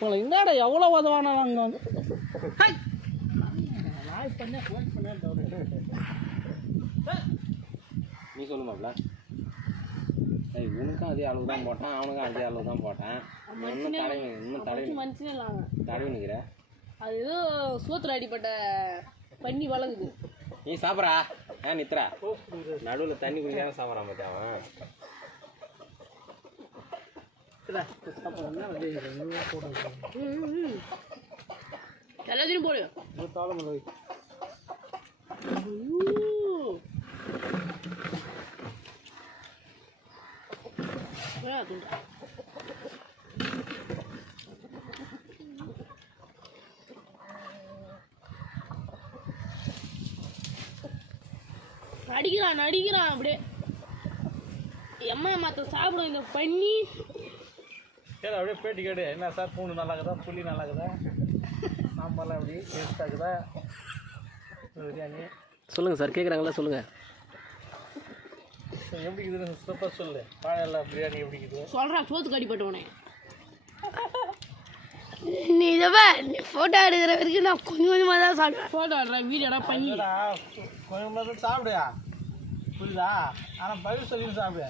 உங்களை என்னடா எவ்வளோ உதவானாலும் அங்கே வந்து நீ சொல்லுமாப்ல இவனுக்கும் அதே அளவு தான் போட்டான் அவனுக்கும் அதே அளவு தான் போட்டான் இன்னும் தடவி நிற்கிற அது ஏதோ சூத்துல அடிப்பட்ட பண்ணி வளருது நீ சாப்பிட்றா ஏன் நித்ரா நடுவில் தண்ணி குடிக்காம சாப்பிட்றான் பார்த்தியா அவன் எல்லாத்தையும் போடு நடிக்கிறான் அப்படியே எம்மா மற்ற சாப்பிடும் இந்த பண்ணி சரி அப்படியே பேட்டி கேடு என்ன சார் பூண்டு நல்லா இருக்குதா புளி நல்லா இருக்குதா சாம்பார்லாம் எப்படி டேஸ்ட்டாக இருக்குதா பிரியாணி சொல்லுங்கள் சார் கேட்குறாங்களா சொல்லுங்கள் எப்படி இருக்குதுன்னு சூப்பர் சொல்லு பாயெல்லாம் பிரியாணி எப்படி இருக்குது சொல்கிறா சோத்துக்கு அடிப்பட்டவனே நீ இதை நீ ஃபோட்டோ எடுக்கிற வரைக்கும் நான் கொஞ்சம் கொஞ்சமாக தான் சாப்பிடுவேன் ஃபோட்டோ எடுறேன் வீடியோடா பண்ணி கொஞ்சம் சாப்பிடுயா புரியுதா ஆனால் பதில் சொல்லி சாப்பிடு